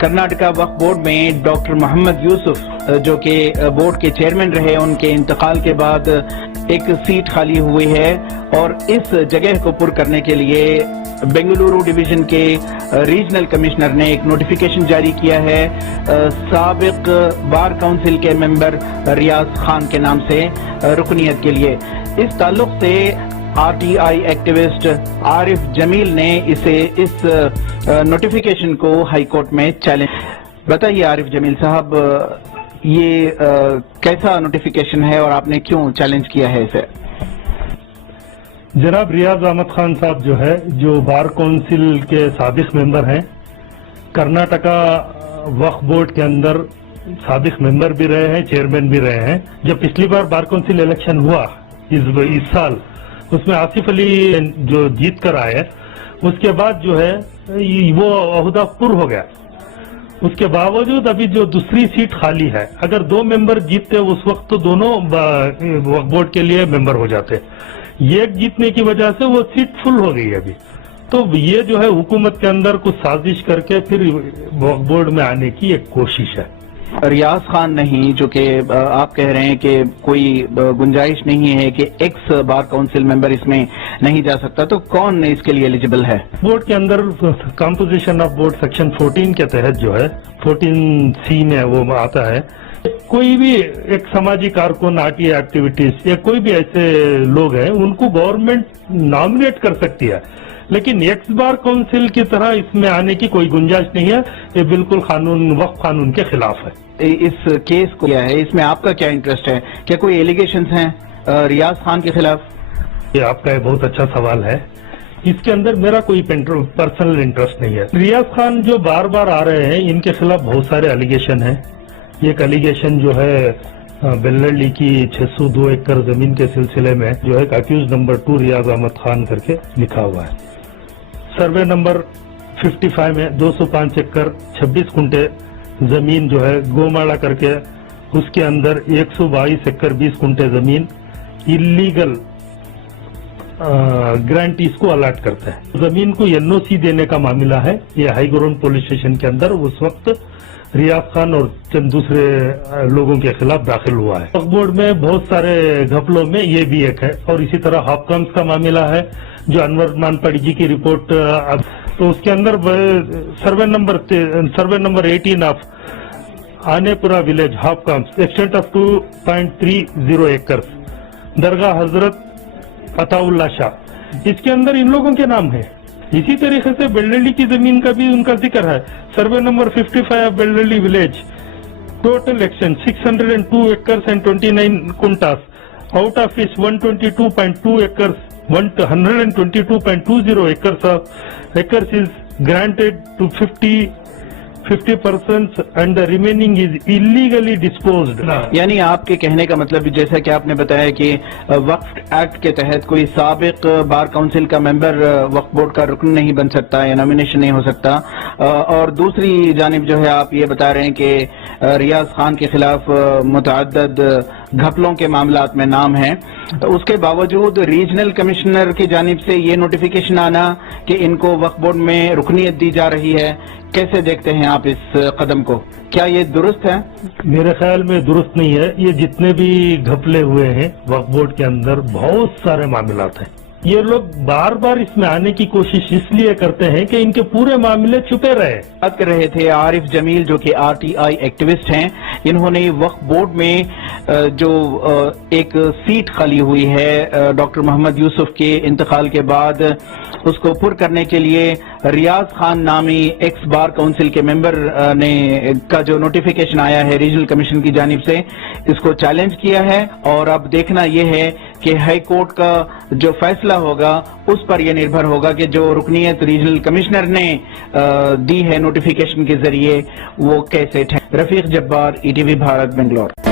کرناٹکا وقف بورڈ میں ڈاکٹر محمد یوسف جو کہ بورڈ کے چیئرمین رہے، ان کے انتقال کے بعد ایک سیٹ خالی ہوئی ہے اور اس جگہ کو پر کرنے کے لیے بنگلورو ڈویژن کے ریجنل کمشنر نے ایک نوٹیفیکیشن جاری کیا ہے سابق بار کونسل کے ممبر ریاض خان کے نام سے رکنیت کے لیے۔ اس تعلق سے آر ٹی آئی ایکٹیوسٹ عارف جمیل نے اس نوٹیفیکیشن کو ہائی کورٹ میں چیلنج۔ بتائیے عارف جمیل صاحب، یہ کیسا نوٹیفیکیشن ہے اور آپ نے کیوں چیلنج کیا ہے اسے؟ جناب ریاض احمد خان صاحب جو ہے، جو بار کونسل کے سابق ممبر ہیں، کرناٹکا وقف بورڈ کے اندر سابق ممبر بھی رہے ہیں، چیئرمین بھی رہے ہیں۔ جب پچھلی بار بار کونسل الیکشن ہوا اس سال، اس میں آصف علی جو جیت کر آئے، اس کے بعد جو ہے وہ عہدہ پر ہو گیا۔ اس کے باوجود ابھی جو دوسری سیٹ خالی ہے، اگر دو ممبر جیتتے اس وقت تو دونوں وقف بورڈ کے لیے ممبر ہو جاتے، ایک جیتنے کی وجہ سے وہ سیٹ فل ہو گئی ابھی۔ تو یہ جو ہے حکومت کے اندر کچھ سازش کر کے پھر وقف بورڈ میں آنے کی ایک کوشش ہے۔ ریاض خان نہیں، جو کہ آپ کہہ رہے ہیں کہ کوئی گنجائش نہیں ہے کہ ایکس بار کونسل ممبر اس میں نہیں جا سکتا، تو کون اس کے لیے ایلیجیبل ہے؟ بورڈ کے اندر کمپوزیشن آف بورڈ سیکشن 14 کے تحت جو ہے 14C میں وہ آتا ہے، کوئی بھی ایک سماجی کارکن، آرٹی ایکٹیویٹیز یا کوئی بھی ایسے لوگ ہیں ان کو گورنمنٹ نامنیٹ کر سکتی ہے، لیکن ایکس بار کونسل کی طرح اس میں آنے کی کوئی گنجائش نہیں ہے۔ یہ بالکل وقف قانون کے خلاف ہے۔ اس کیس کو کیا ہے، اس میں آپ کا کیا انٹرسٹ ہے؟ کیا کوئی ایلیگیشنز ہیں ریاض خان کے خلاف؟ یہ آپ کا بہت اچھا سوال ہے۔ اس کے اندر میرا کوئی پرسنل انٹرسٹ نہیں ہے۔ ریاض خان جو بار بار آ رہے ہیں، ان کے خلاف بہت سارے ایلیگیشن ہیں۔ ایک ایلیگیشن جو ہے بلڑی کی 602 ایکڑ زمین کے سلسلے میں جو ہے اکیوز نمبر 2 ریاض احمد خان کر کے لکھا ہوا ہے۔ سروے نمبر 55 میں 205 ایکڑ 26 کنٹے زمین جو ہے گوماڑا کر کے اس کے اندر 122 ایکڑ 20 کنٹے زمین اللیگل گرانٹیز کو الاٹ کرتا ہے۔ زمین کو NOC دینے کا معاملہ ہے۔ یہ ہائی گراؤنڈ پولیس اسٹیشن کے اندر اس وقت ریاض خان اور چند دوسرے لوگوں کے خلاف داخل ہوا ہے۔ وقف بورڈ میں بہت سارے گھپلوں میں یہ بھی ایک ہے، اور اسی طرح ہاپکامس کا معاملہ ہے جو انور مانپاڑی جی کی رپورٹ، تو اس کے اندر سروے نمبر 18 آف آنے پورا ولیج ہاپکامس ایکسٹینٹ آف 2.30 ایکڑ درگاہ حضرت عطا اللہ شاہ، اس کے اندر ان لوگوں کے نام ہے۔ اسی طریقے سے بیلڈلی کی زمین کا بھی ان کا ذکر ہے۔ Survey number 55 of Beladli village, total action 602 acres and 29 guntas, out of اس 122.2 acres 122.20 acres is granted to 50% and the remaining is illegally disposed. یعنی آپ کے کہنے کا مطلب جیسا کہ آپ نے بتایا کہ وقف ایکٹ کے تحت کوئی سابق بار کونسل کا ممبر وقف بورڈ کا رکن نہیں بن سکتا یا نامینیشن نہیں ہو سکتا، اور دوسری جانب جو ہے آپ یہ بتا رہے ہیں کہ ریاض خان کے خلاف متعدد گھپلوں کے معاملات میں نام ہیں، اس کے باوجود ریجنل کمشنر کی جانب سے یہ نوٹیفیکیشن آنا کہ ان کو وقف بورڈ میں رکنیت دی جا رہی ہے، کیسے دیکھتے ہیں آپ اس قدم کو؟ کیا یہ درست ہے؟ میرے خیال میں درست نہیں ہے۔ یہ جتنے بھی گھپلے ہوئے ہیں وقف بورڈ کے اندر بہت سارے معاملات ہیں، یہ لوگ بار بار اس میں آنے کی کوشش اس لیے کرتے ہیں کہ ان کے پورے معاملے چھپے رہے۔ بات کر رہے تھے عارف جمیل جو کہ RTI ایکٹیوسٹ ہیں، انہوں نے وقف بورڈ میں جو ایک سیٹ خالی ہوئی ہے ڈاکٹر محمد یوسف کے انتقال کے بعد، اس کو پر کرنے کے لیے ریاض خان نامی ایکس بار کونسل کے ممبر کا جو نوٹیفیکیشن آیا ہے ریجنل کمیشن کی جانب سے، اس کو چیلنج کیا ہے، اور اب دیکھنا یہ ہے کہ ہائی کورٹ کا جو فیصلہ ہوگا اس پر یہ نربھر ہوگا کہ جو رکنیت ریجنل کمشنر نے دی ہے نوٹیفیکیشن کے ذریعے وہ کیسے ٹھہرے۔ رفیق جبار، ETV بھارت، بنگلور۔